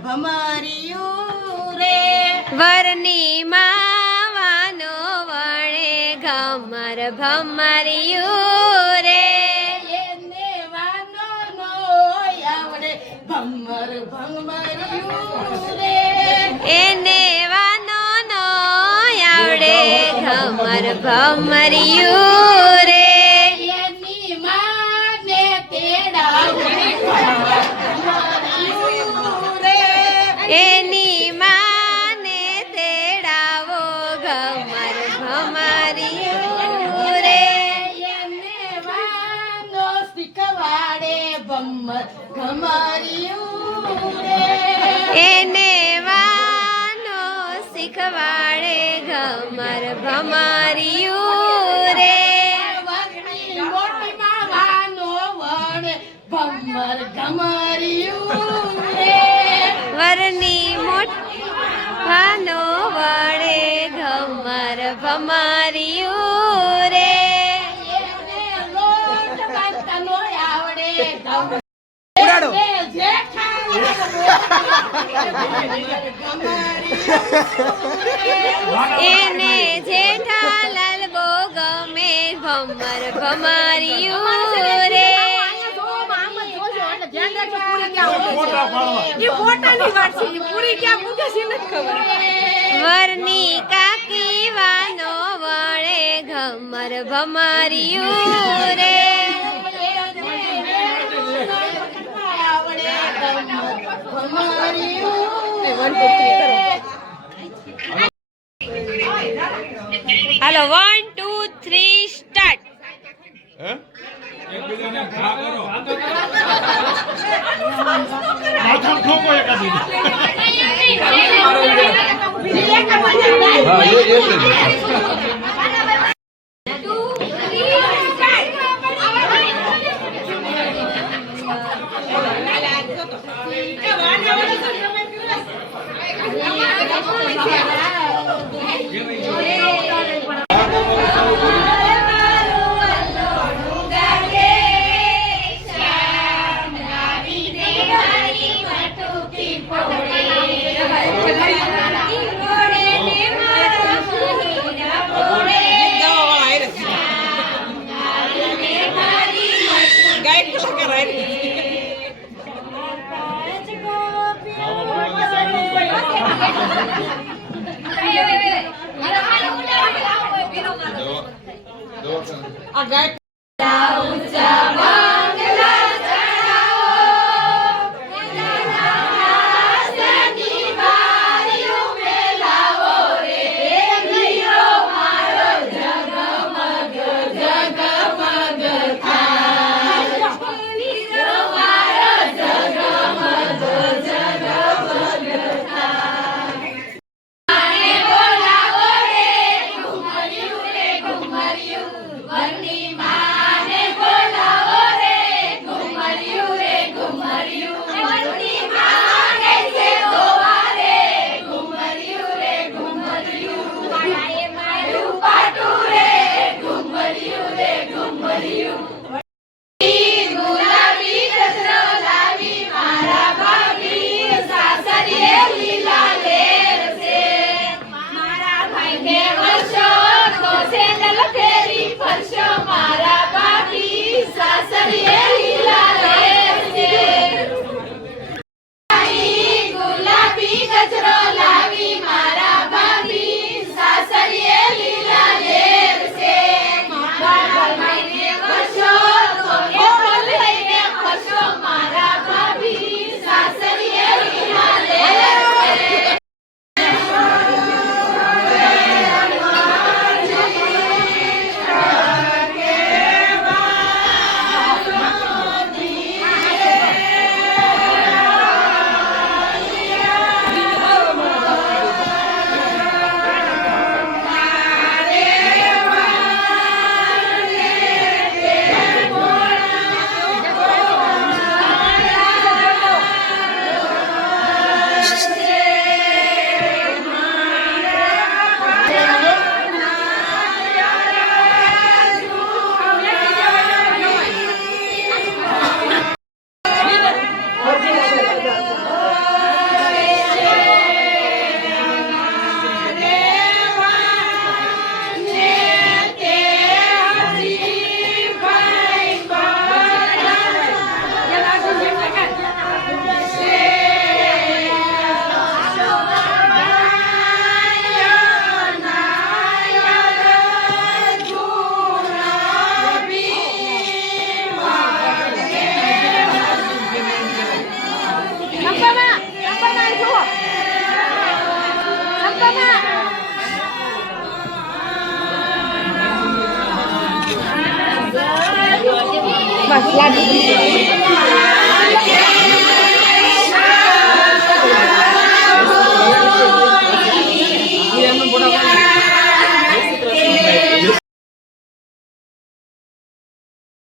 ભમરિયું રે વરની માવાનો વણે ઘમર ભમરિયું રે. એને વાનો નો આવડે ભમર ભમરિયું રે. એને વાનો નો આવડે ઘમર ભમરિયું શીખવાડે ભમર ભમરિયું એને વાનો શીખવાડે ઘમર ભમરિયું રે. વાનો ભમર ઘમરિયું રે. વરની મોઠાનો વડે ઘમર ભમરિયું એને જેઠાલાલ બો ગમે ભમર ભમારિયું રે. વરની કાકી વાનો વળે ઘમર ભમારિયું રે. હાલો વન ટુ થ્રી સ્ટાર્ટ હે માથામાં ઠોકો એકાદી Thank you. flag.